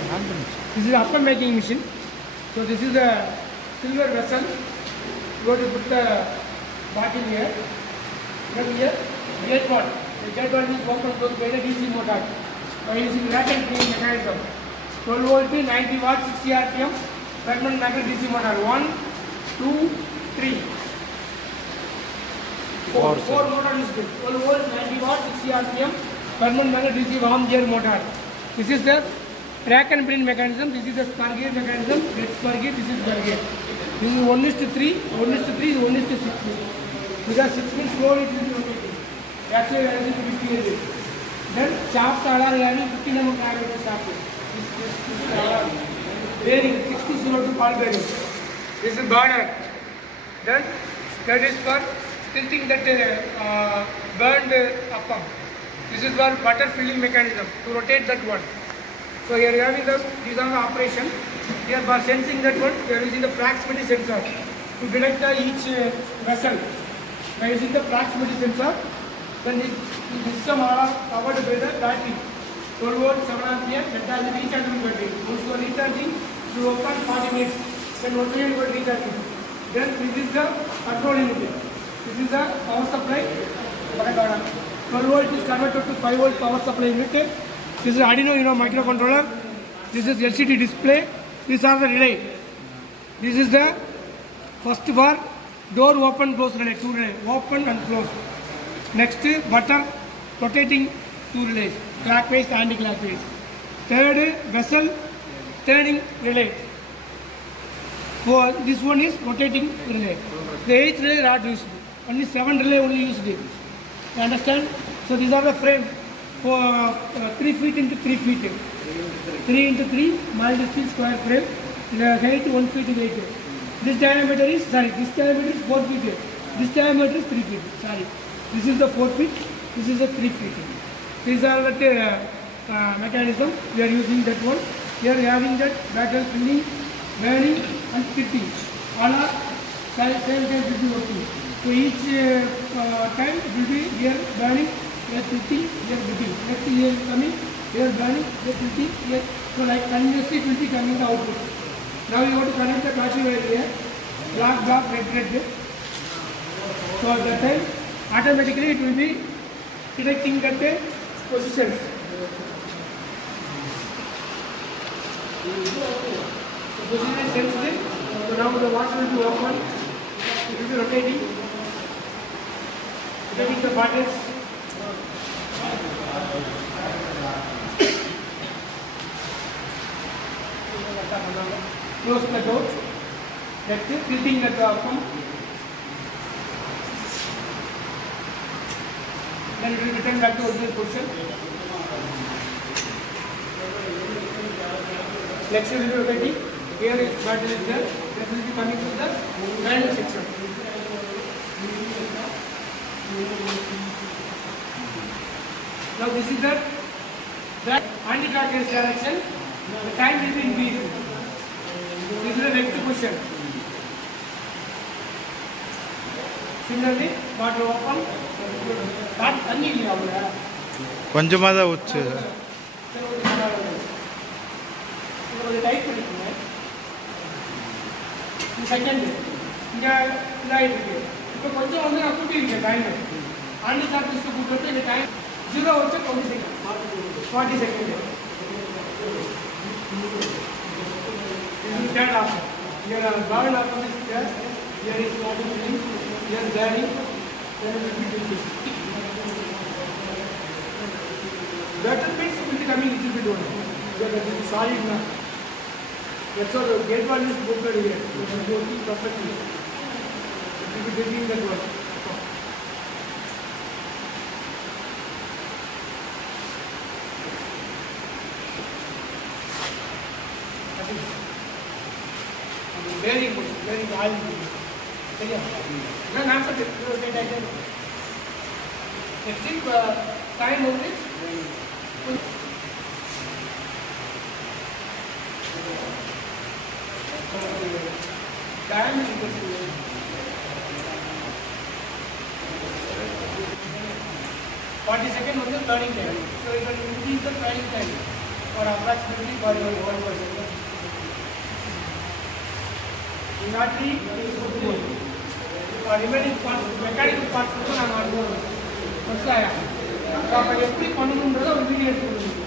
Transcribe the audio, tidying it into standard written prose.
here. This is upper making machine. So this is the silver vessel. You have to put the bottle here. Then here, gate valve. The gate valve is open closed by the DC motor. By using rack and pinion mechanism. 12 volt, 90 watt, 60 RPM. Permanent magnet DC motor. 1, 2, 3. 4 motor is good. 12 volt, 90 watt, 60 RPM. Permanent magnet DC warm gear motor. This is the rack and pinion mechanism. This is the spur gear mechanism. Red spur gear. This is spur gear. This is 1:3. 1:3 is 1:6. Because 6 means slowly it will be rotating. That's why there is a 50 is. Then shaft are having 15 mm diameter shaft. This bearing 620 ball bearing. This is burner. Then that is for tilting that burned appam. This is for butter filling mechanism to rotate that one. So here you are having these are the operation. Here for sensing that one, we are using the proximity sensor to detect each vessel. By using the proximity sensor, then this system are covered by the battery. 12 volt, 7 ampere, that has a rechargeable battery. Once you are recharging, you open 40 minutes. Then once again you are recharging. Then this is the control unit. This is the power supply. 12 volt is converted to 5 volt power supply unit. This is Arduino Uno microcontroller. This is LCD display. These are the relay. This is the first bar door open close relay, 2 relay, open and close. Next butter rotating 2 relays, clockwise and anti-clockwise. Third vessel turning relay. For this one is rotating relay. The 8th relay not used. Only 7 relay only used. You understand? So these are the frame for 3 feet into 3 feet. 3 into 3 mild steel square frame. The height 1 feet in 8. This diameter is 4 feet. This diameter is 3 feet. This is the 4 feet. This is the 3 feet. These are the mechanism. We are using that one. We are having that battle filling, burning and tilting. All are same time will be working. So each time it will be here burning, here tilting, here tilting. Next here coming, here burning, here tilting, here. So like continuously it will be coming the output. Now you want to connect the battery wire here. Black, red. So at that time, automatically it will be detecting that positions. The position is sensitive. So now the watch will be open. It will be rotating. Rotating the buttons. Close the door. Next is tilting the pump. Then it will return back to original position. Next is rotating. Here is battery is there. That will be coming to the burning section. Now this is the anti-clockwise direction. The time will be increased. This is the next question. Similarly, water open. That uneven avula. கொஞ்சமாதா உச்சு. இது tight பண்ணிக்கோங்க. இந்த second இங்க light இருக்கு. இப்போ கொஞ்சம் வந்து நான் கூட்டி இருக்கேன் டைம். ஆண்டி கார்டிஸ்க்கு கூட்டிட்டு இந்த டைம் 0 வச்சு 20 second. 40 second. Third option. Here are burn option is there. Here is water filling. Here burning. Then it will be tilting. Better means it will be coming little bit only. Because it is solid now. That's all the gate valve is broken here. It will be working perfectly. It will be tilting that one. Bearing oil. No, not for next thing, time only. Time is 40 seconds on the burning time. So you can increase the burning time. for approximately for your own person. Battery और remaining parts mechanical parts को ना मार दो. अच्छा है. तो आप ये पूरी कॉन्फ़िगरेशन एक वीडियो